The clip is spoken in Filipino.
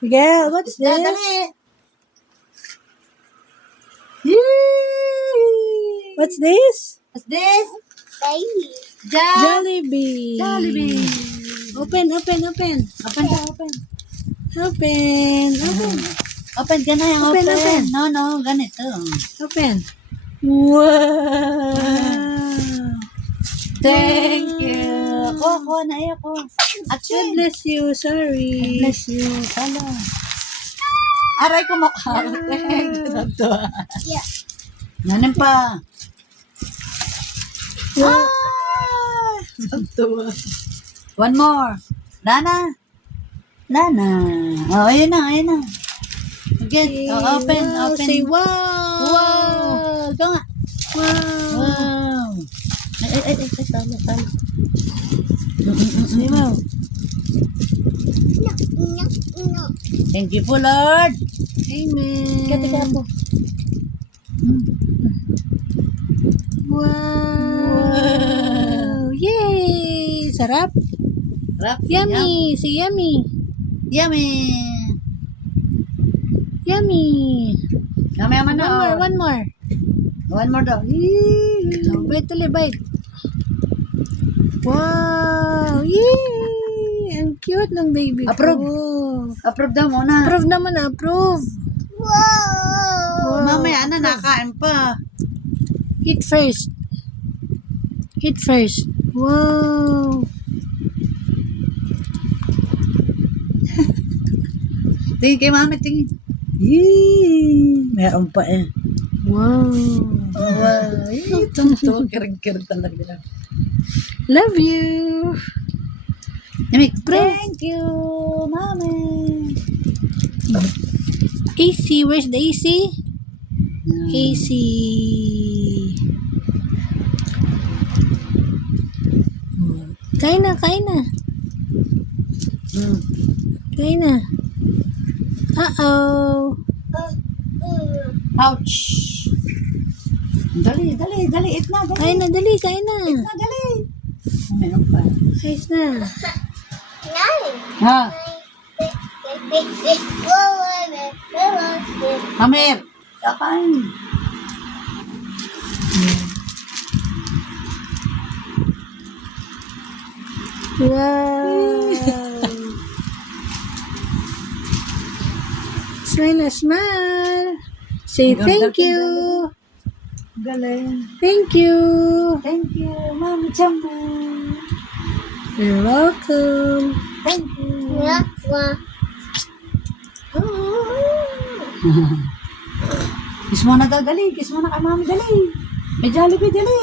Miguel, what's this? Dali. Yay! What's this? What's this? Baby. Jollibee. Jollibee. Open, open, open. Open ka, open. Open, open, Open ka na yung Open, open. open. No, ganito. open. Wow. Thank you. Ako, na ako. God Action. bless you. Sorry. Bless you. Sala. Aray ko mukha. Thank you. Natuwa. Yeah. Nanin pa. Wow. Natuwa. One more. Lana. Oh, ayun na. Again. Oh, open. Wow, say wow. Wow. Ito nga. Wow. Wow. Ay, talo. Say wow. No. Thank you po, Lord. Amen. Kaya po. Wow. Yay. Sarap. Rap. Yummy. Say yummy. Yummy. Yummy. Mamaya na. One more. One more daw. Oh, bite ulit, bite. Wow. Yay. Ang cute ng baby ko. Approve. Approve daw muna. Approve naman, approve. Wow. Mamaya na, nakain pa. Eat first. Eat first. Wow. Tingin kay mami, tingin. Yee! Meron pa eh. Wow. Wow. Ito, kirig-kirig talaga. Love you. Yummy. Thank you, mami. AC, where's the AC? AC. Kain na. Kain na. Uh-oh. Ouch. Dali. Eat na, dali. Kain na, dali, kain na. Dali. Meron pa. Ayos na. Ha? Amir. Kapain. Wow. Smile. Say thank you. Galing. Thank you. Thank you, Mami Jumbo. You're welcome. Thank you. Kiss mo na daw, dali. Kiss mo na kay Mami, dali. May Jollibee, dali.